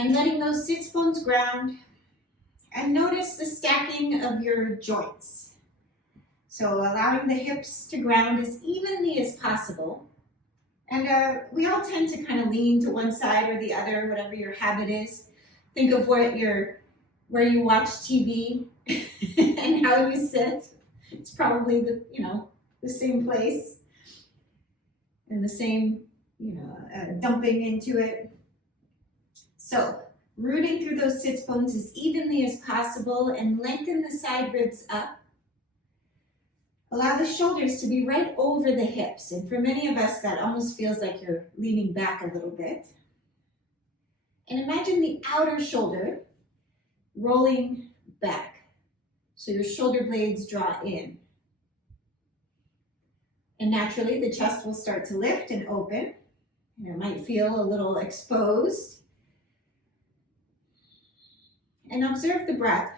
And letting those sits bones ground. And notice the stacking of your joints. So allowing the hips to ground as evenly as possible. And we all tend to kind of lean to one side or the other, whatever your habit is. Think of where you watch TV and how you sit. It's probably the same place and the same, dumping into it. So rooting through those sits bones as evenly as possible and lengthen the side ribs up. Allow the shoulders to be right over the hips. And for many of us, that almost feels like you're leaning back a little bit. And imagine the outer shoulder rolling back. So your shoulder blades draw in. And naturally, the chest will start to lift and open. And it might feel a little exposed. And observe the breath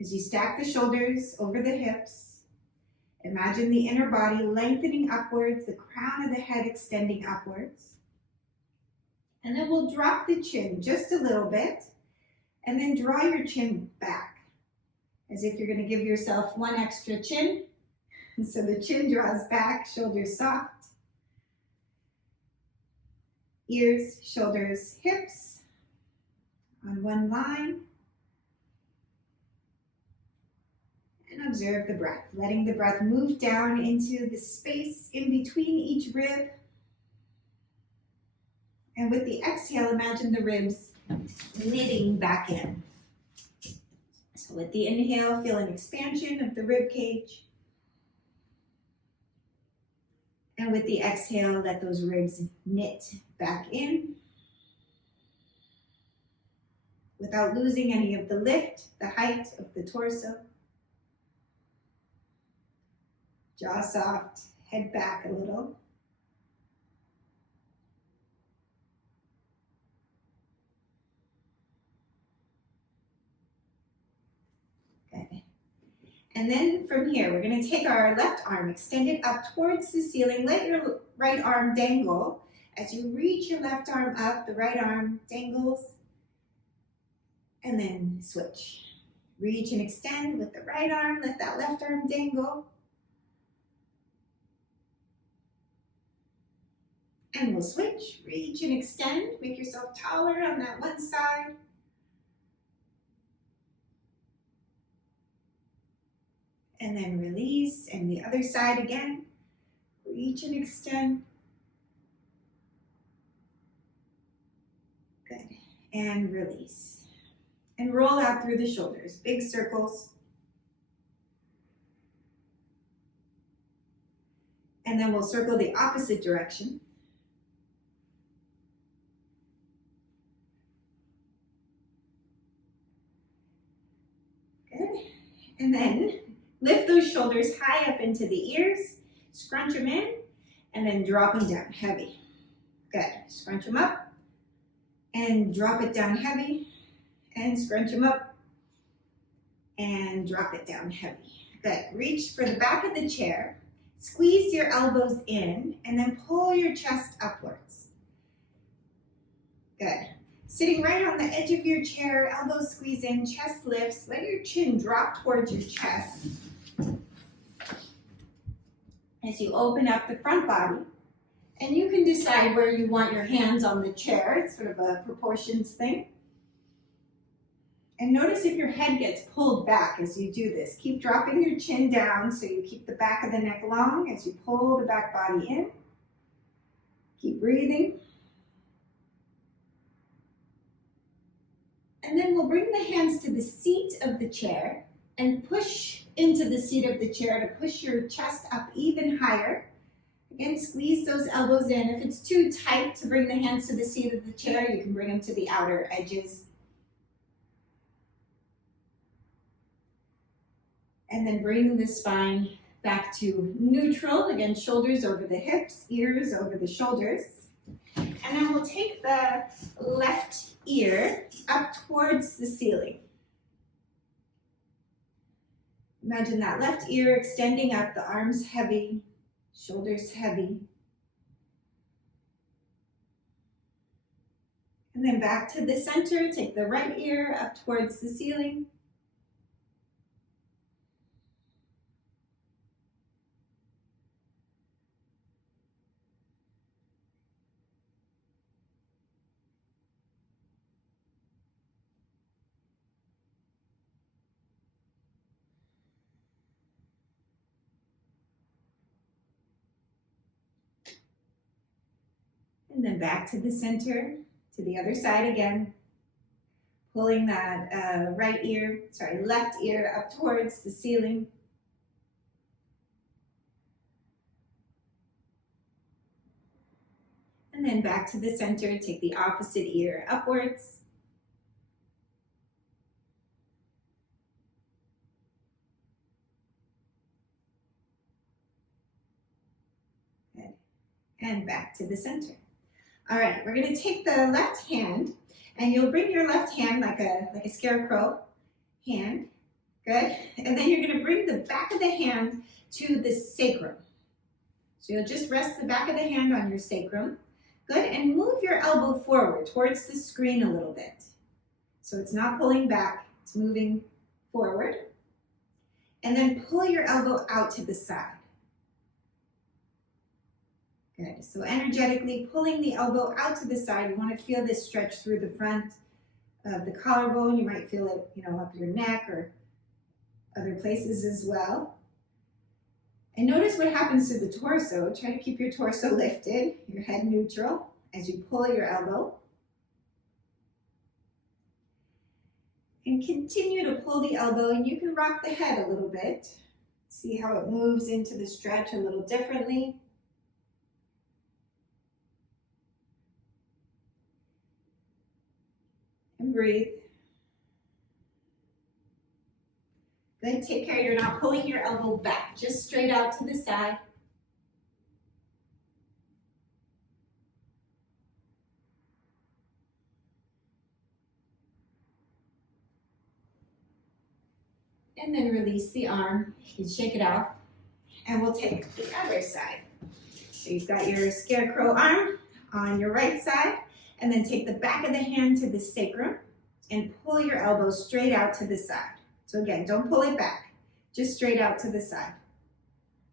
as you stack the shoulders over the hips. Imagine the inner body lengthening upwards, the crown of the head extending upwards. And then we'll drop the chin just a little bit and then draw your chin back as if you're going to give yourself one extra chin. And so the chin draws back, shoulders soft. Ears, shoulders, hips on one line. And observe the breath, letting the breath move down into the space in between each rib. And with the exhale, imagine the ribs knitting back in. So with the inhale, feel an expansion of the rib cage. And with the exhale, let those ribs knit back in without losing any of the lift, the height of the torso. Jaw soft, head back a little. Good. And then from here, we're going to take our left arm, extend it up towards the ceiling. Let your right arm dangle. As you reach your left arm up, the right arm dangles. And then switch. Reach and extend with the right arm. Let that left arm dangle. And we'll switch, reach and extend. Make yourself taller on that one side. And then release, and the other side again. Reach and extend. Good. And release. And roll out through the shoulders, big circles. And then we'll circle the opposite direction. And then lift those shoulders high up into the ears, scrunch them in, and then drop them down heavy. Good. Scrunch them up and drop it down heavy, and scrunch them up and drop it down heavy. Good. Reach for the back of the chair, squeeze your elbows in, and then pull your chest upwards. Good. Sitting right on the edge of your chair, elbows squeeze in, chest lifts. Let your chin drop towards your chest. As you open up the front body, and you can decide where you want your hands on the chair. It's sort of a proportions thing. And notice if your head gets pulled back as you do this. Keep dropping your chin down so you keep the back of the neck long as you pull the back body in. Keep breathing. And then we'll bring the hands to the seat of the chair and push into the seat of the chair to push your chest up even higher. Again, squeeze those elbows in. If it's too tight to bring the hands to the seat of the chair, you can bring them to the outer edges. And then bring the spine back to neutral. Again, shoulders over the hips, ears over the shoulders. And then we'll take the left ear up towards the ceiling. Imagine that left ear extending up, the arms heavy, shoulders heavy. And then back to the center, take the right ear up towards the ceiling. And then back to the center, to the other side again. Pulling that left ear up towards the ceiling. And then back to the center, take the opposite ear upwards. Good. And back to the center. All right, we're gonna take the left hand and you'll bring your left hand like a scarecrow hand. Good. And then you're gonna bring the back of the hand to the sacrum. So you'll just rest the back of the hand on your sacrum. Good, and move your elbow forward towards the screen a little bit. So it's not pulling back, it's moving forward. And then pull your elbow out to the side. Good, so energetically pulling the elbow out to the side. You want to feel this stretch through the front of the collarbone. You might feel it, up your neck or other places as well. And notice what happens to the torso. Try to keep your torso lifted, your head neutral as you pull your elbow. And continue to pull the elbow, and you can rock the head a little bit. See how it moves into the stretch a little differently. And breathe. Good, take care, you're not pulling your elbow back, just straight out to the side. And then release the arm, you can shake it out, and we'll take the other side. So you've got your scarecrow arm on your right side, and then take the back of the hand to the sacrum, and pull your elbow straight out to the side. So again, don't pull it back, just straight out to the side.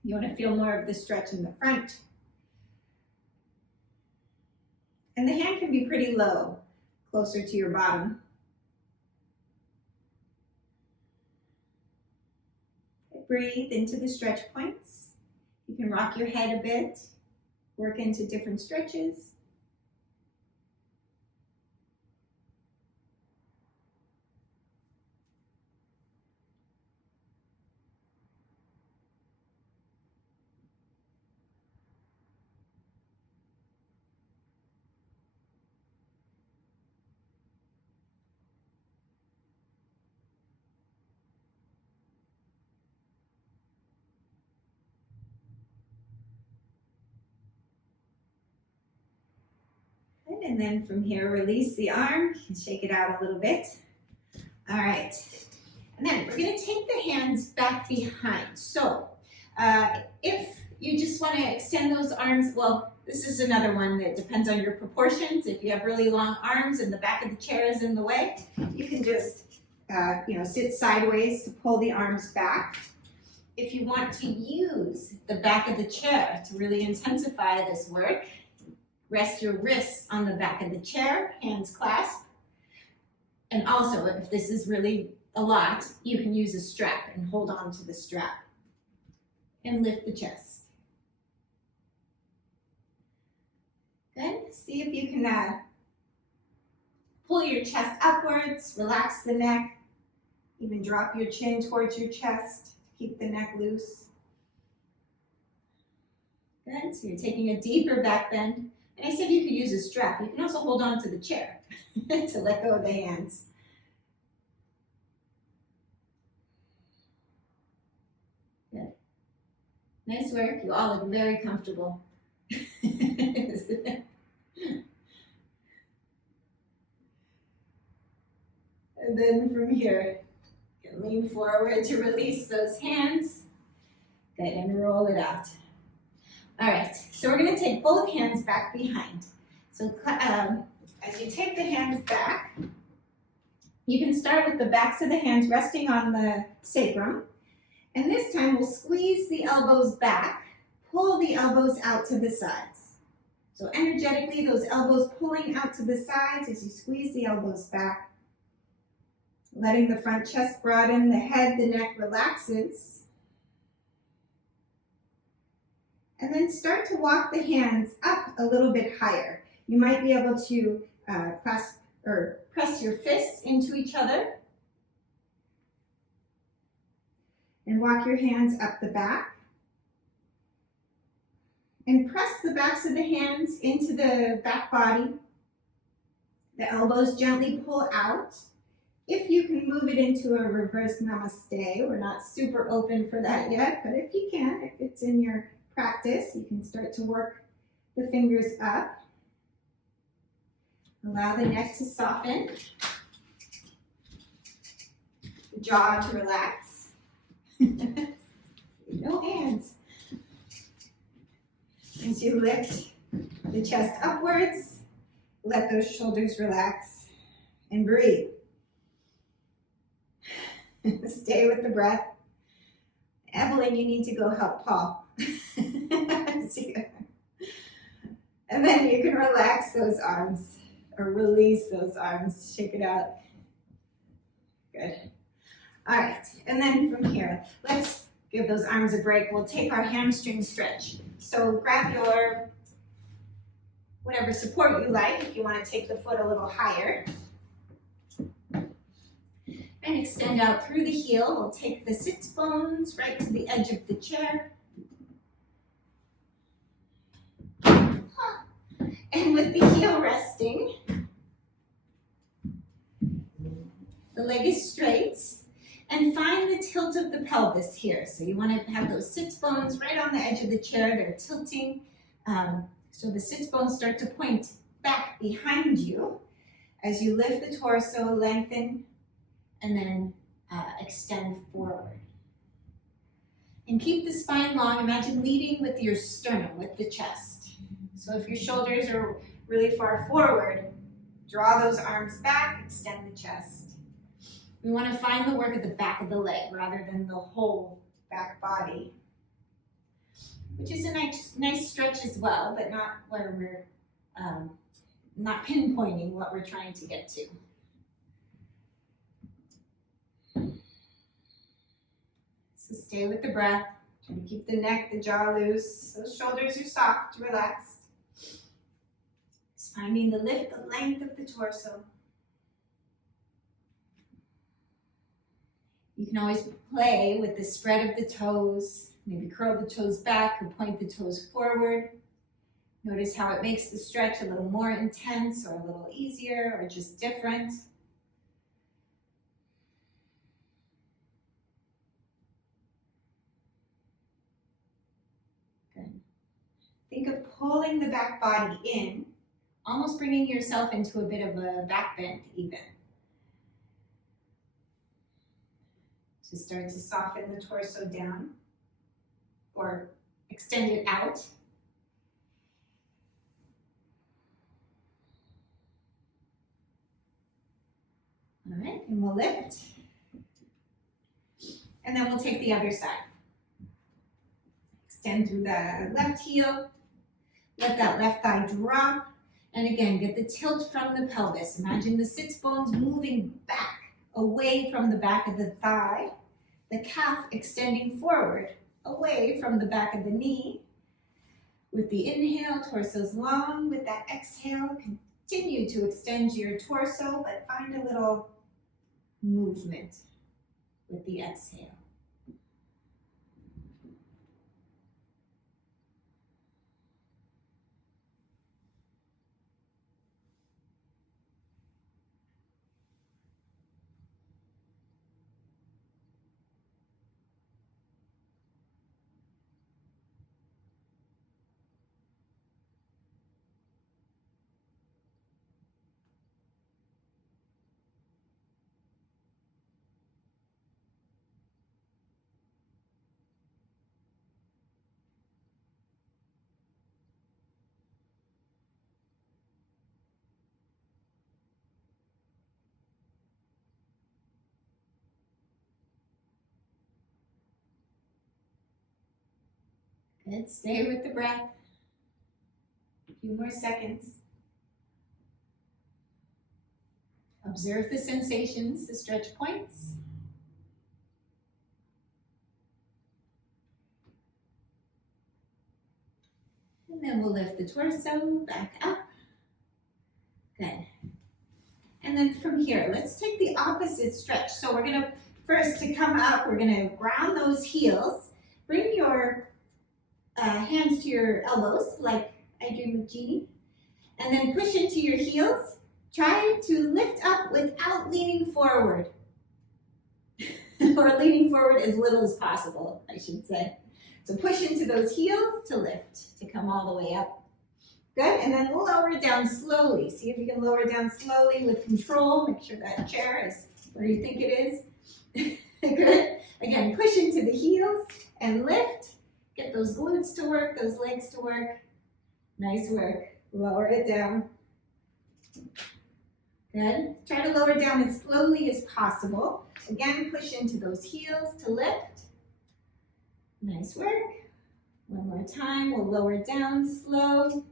You want to feel more of the stretch in the front. And the hand can be pretty low, closer to your bottom. Breathe into the stretch points. You can rock your head a bit, work into different stretches. And then from here, release the arm and shake it out a little bit. All right. And then we're going to take the hands back behind. So if you just want to extend those arms, well, this is another one that depends on your proportions. If you have really long arms and the back of the chair is in the way, you can just sit sideways to pull the arms back. If you want to use the back of the chair to really intensify this work, rest your wrists on the back of the chair, hands clasped. And also, if this is really a lot, you can use a strap and hold on to the strap. And lift the chest. Good. See if you can pull your chest upwards, relax the neck, even drop your chin towards your chest, keep the neck loose. Good. So you're taking a deeper back bend. And I said you could use a strap. You can also hold on to the chair to let go of the hands. Good. Nice work. You all look very comfortable. And then from here, you can lean forward to release those hands. Good, and roll it out. All right, so we're going to take both hands back behind. So As you take the hands back, you can start with the backs of the hands resting on the sacrum. And this time we'll squeeze the elbows back, pull the elbows out to the sides. So energetically, those elbows pulling out to the sides as you squeeze the elbows back. Letting the front chest broaden, the head, the neck relaxes. And then start to walk the hands up a little bit higher. You might be able to clasp or press your fists into each other. And walk your hands up the back. And press the backs of the hands into the back body. The elbows gently pull out. If you can move it into a reverse namaste, we're not super open for that yet, but if you can, if it's in your practice, you can start to work the fingers up. Allow the neck to soften, the jaw to relax. No hands. As you lift the chest upwards, let those shoulders relax and breathe. Stay with the breath. Evelyn, you need to go help Paul. And then you can relax those arms or release those arms. Shake it out. Good. All right, and then from here, let's give those arms a break. We'll take our hamstring stretch. So grab your whatever support you like. If you want to take the foot a little higher. And extend out through the heel. We'll take the sits bones right to the edge of the chair. And with the heel resting, the leg is straight. And find the tilt of the pelvis here. So you want to have those sits bones right on the edge of the chair. They're tilting. So the sits bones start to point back behind you. As you lift the torso, lengthen, and then extend forward. And keep the spine long. Imagine leading with your sternum, with the chest. So if your shoulders are really far forward, draw those arms back, extend the chest. We want to find the work at the back of the leg rather than the whole back body, which is a nice stretch as well, but not where we're not pinpointing what we're trying to get to. So stay with the breath. Try to keep the neck, the jaw loose. Those shoulders are soft, relaxed. Just finding the lift, the length of the torso. You can always play with the spread of the toes. Maybe curl the toes back or point the toes forward. Notice how it makes the stretch a little more intense or a little easier or just different. Good. Think of pulling the back body in, almost bringing yourself into a bit of a back bend even. To start to soften the torso down or extend it out. All right, and we'll lift. And then we'll take the other side. Extend through the left heel. Let that left thigh drop. And again, get the tilt from the pelvis. Imagine the sits bones moving back, away from the back of the thigh. The calf extending forward, away from the back of the knee. With the inhale, torso's long. With that exhale, continue to extend your torso, but find a little movement with the exhale. Good, stay with the breath. A few more seconds. Observe the sensations, the stretch points. And then we'll lift the torso back up. Good. And then from here, let's take the opposite stretch. So we're gonna, first to come up, we're gonna ground those heels. Bring your hands to your elbows, like I Dream of Jeannie. And then push into your heels. Try to lift up without leaning forward. Or leaning forward as little as possible, I should say. So push into those heels to lift, to come all the way up. Good, and then lower it down slowly. See if you can lower it down slowly with control. Make sure that chair is where you think it is. Good. Again, push into the heels and lift. Get those glutes to work, those legs to work. Nice work. Lower it down. Good. Try to lower it down as slowly as possible. Again, push into those heels to lift. Nice work. One more time. We'll lower it down slow.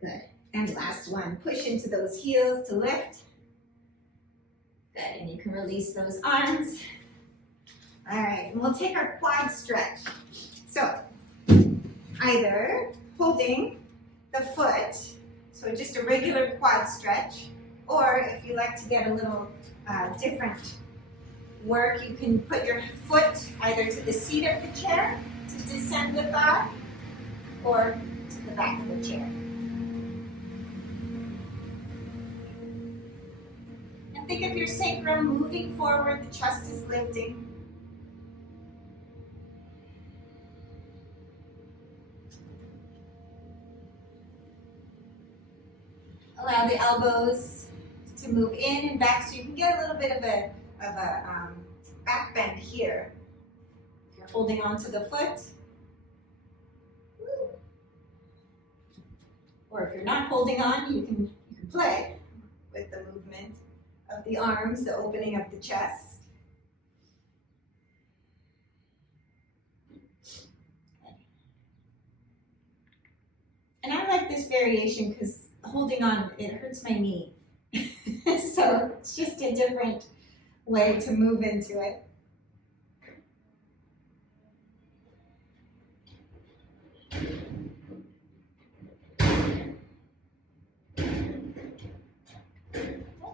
Good. And last one. Push into those heels to lift. Good. And you can release those arms. All right. And we'll take our quad stretch. So either holding the foot, so just a regular quad stretch, or if you like to get a little different work, you can put your foot either to the seat of the chair to descend the thigh, or to the back of the chair. And think of your sacrum moving forward, the chest is lifting. Allow the elbows to move in and back so you can get a little bit of a back bend here. If you're holding onto the foot. Or if you're not holding on, you can play with the movement of the arms, the opening of the chest. And I like this variation because holding on, it hurts my knee. So it's just a different way to move into it.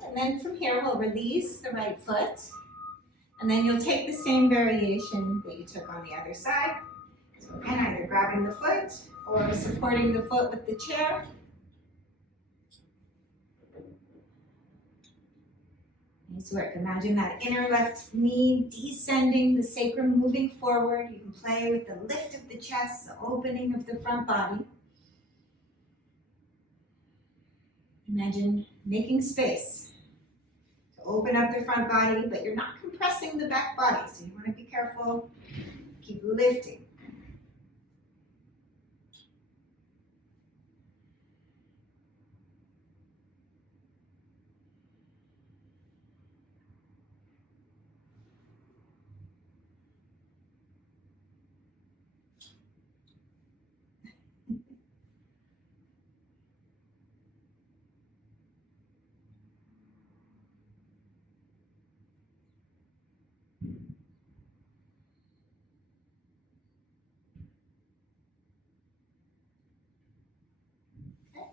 And then from here, we'll release the right foot. And then you'll take the same variation that you took on the other side. So again, either grabbing the foot or supporting the foot with the chair. Nice work. Imagine that inner left knee descending, the sacrum moving forward. You can play with the lift of the chest, the opening of the front body. Imagine making space to open up the front body, but you're not compressing the back body, so you want to be careful. Keep lifting.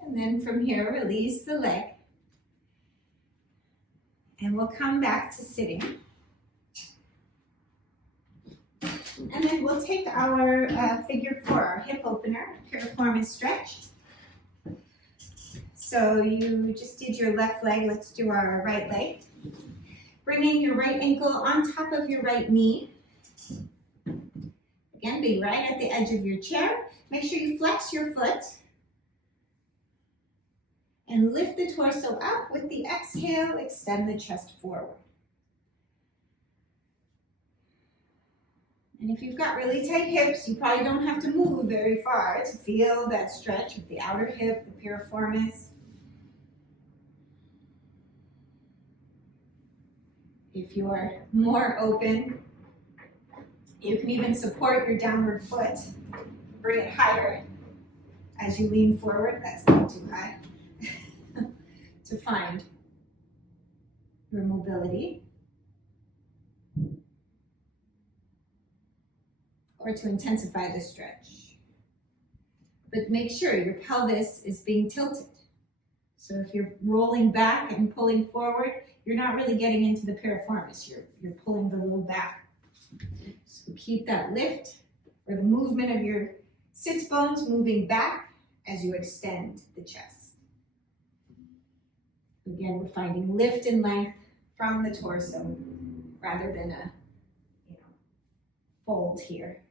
And then from here, release the leg. And we'll come back to sitting. And then we'll take our figure 4, our hip opener, piriformis stretch. So you just did your left leg, let's do our right leg. Bringing your right ankle on top of your right knee. Again, be right at the edge of your chair. Make sure you flex your foot. And lift the torso up. With the exhale, extend the chest forward. And if you've got really tight hips, you probably don't have to move very far to feel that stretch of the outer hip, the piriformis. If you're more open, You can even support your downward foot, bring it higher as you lean forward. That's not too high. To find your mobility, or to intensify the stretch. But make sure your pelvis is being tilted. So if you're rolling back and pulling forward, you're not really getting into the piriformis. You're pulling the low back. So keep that lift or the movement of your sits bones moving back as you extend the chest. Again, we're finding lift and length from the torso rather than a fold here.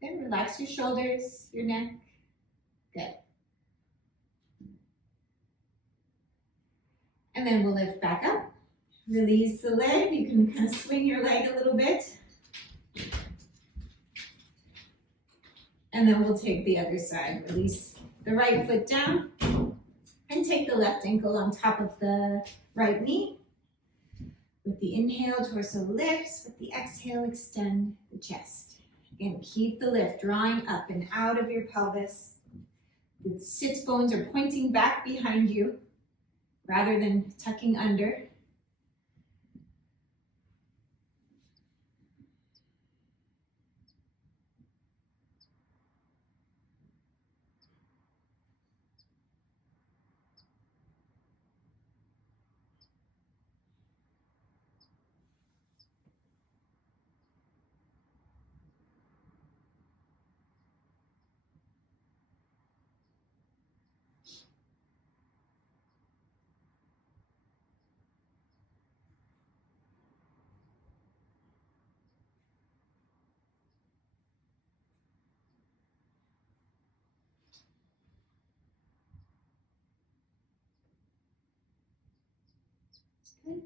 Then relax your shoulders, your neck. Good. And then we'll lift back up. Release the leg. You can kind of swing your leg a little bit. And then we'll take the other side. Release the right foot down and take the left ankle on top of the right knee. With the inhale, torso lifts. With the exhale, extend the chest. Again, keep the lift, drawing up and out of your pelvis. The sits bones are pointing back behind you rather than tucking under.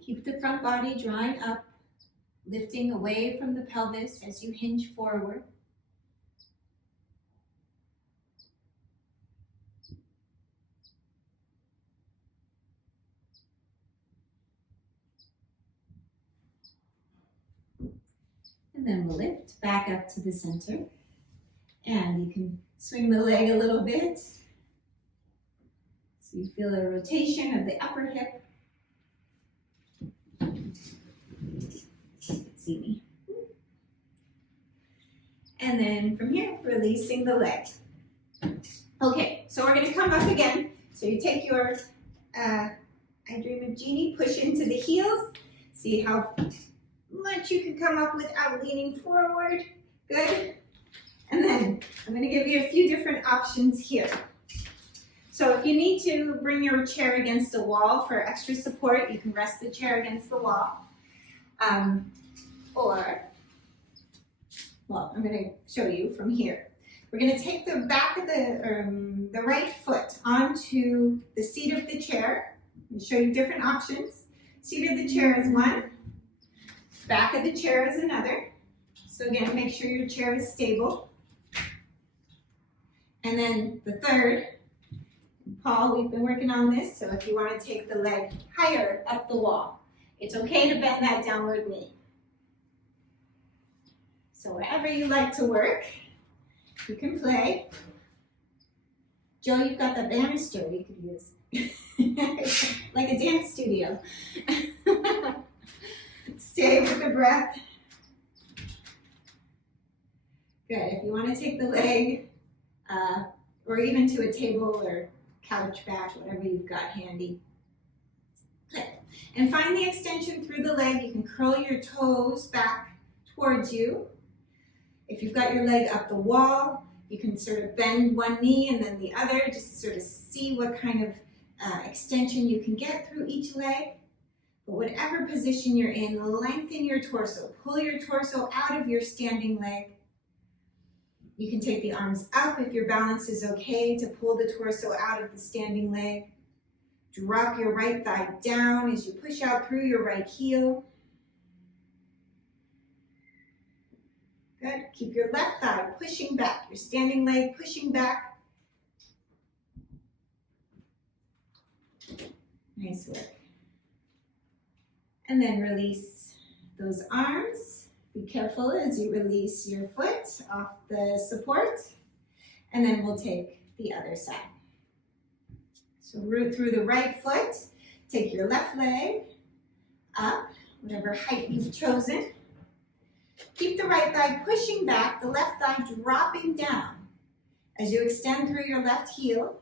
Keep the front body drawing up, lifting away from the pelvis as you hinge forward. And then we'll lift back up to the center. And you can swing the leg a little bit. So you feel a rotation of the upper hip. See me. And then from here, releasing the leg. Okay, so we're gonna come up again. So you take your I Dream of Jeannie, push into the heels. See how much you can come up without leaning forward. Good. And then I'm gonna give you a few different options here. So if you need to bring your chair against a wall for extra support, you can rest the chair against the wall. Well, I'm going to show you from here. We're going to take the back of the right foot onto the seat of the chair and show you different options. Seat of the chair is one, back of the chair is another. So again, make sure your chair is stable. And then the third, Paul, we've been working on this, so if you want to take the leg higher up the wall, it's okay to bend that downward knee. So wherever you like to work, you can play. Joe, you've got the banister you could use. Like a dance studio. Stay with the breath. Good. If you want to take the leg, or even to a table or couch back, whatever you've got handy. Good. And find the extension through the leg. You can curl your toes back towards you. If you've got your leg up the wall, you can sort of bend one knee and then the other, just to sort of see what kind of extension you can get through each leg. But whatever position you're in, lengthen your torso. Pull your torso out of your standing leg. You can take the arms up if your balance is okay to pull the torso out of the standing leg. Drop your right thigh down as you push out through your right heel. Good. Keep your left thigh pushing back, your standing leg pushing back. Nice work. And then release those arms. Be careful as you release your foot off the support. And then we'll take the other side. So root through the right foot. Take your left leg up, whatever height you've chosen. Keep the right thigh pushing back, the left thigh dropping down. As you extend through your left heel,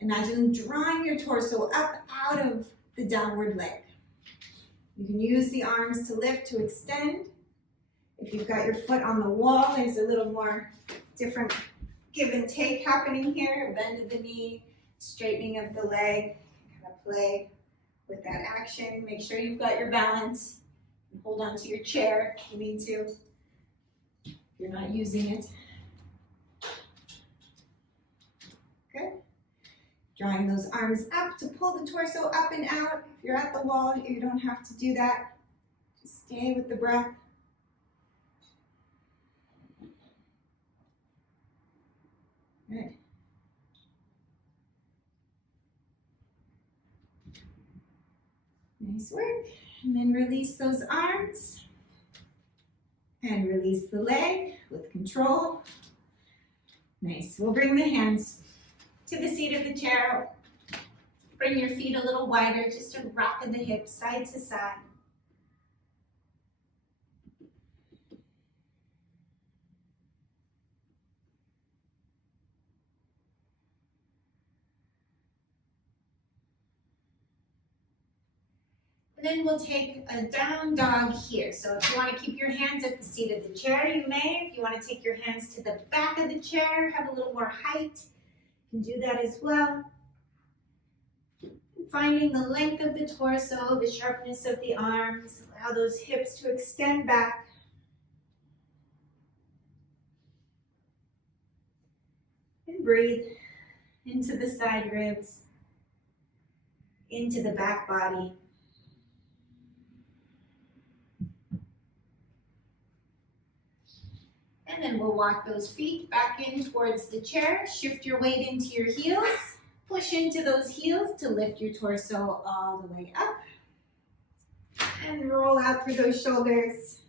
imagine drawing your torso up out of the downward leg. You can use the arms to lift, to extend. If you've got your foot on the wall, there's a little more different give and take happening here. A bend of the knee, straightening of the leg. Kind of play with that action. Make sure you've got your balance. Hold on to your chair if you need to, if you're not using it. Good. Drawing those arms up to pull the torso up and out. If you're at the wall, you don't have to do that. Just stay with the breath. Good. Nice work. And then release those arms. And release the leg with control. Nice. We'll bring the hands to the seat of the chair. Bring your feet a little wider, just to rock the hips side to side. And then we'll take a down dog here. So if you want to keep your hands at the seat of the chair, you may. If you want to take your hands to the back of the chair, have a little more height, you can do that as well. Finding the length of the torso, the sharpness of the arms, allow those hips to extend back. And breathe into the side ribs, into the back body. And then we'll walk those feet back in towards the chair. Shift your weight into your heels. Push into those heels to lift your torso all the way up. And roll out through those shoulders.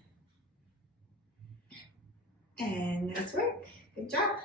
And nice work. Good job.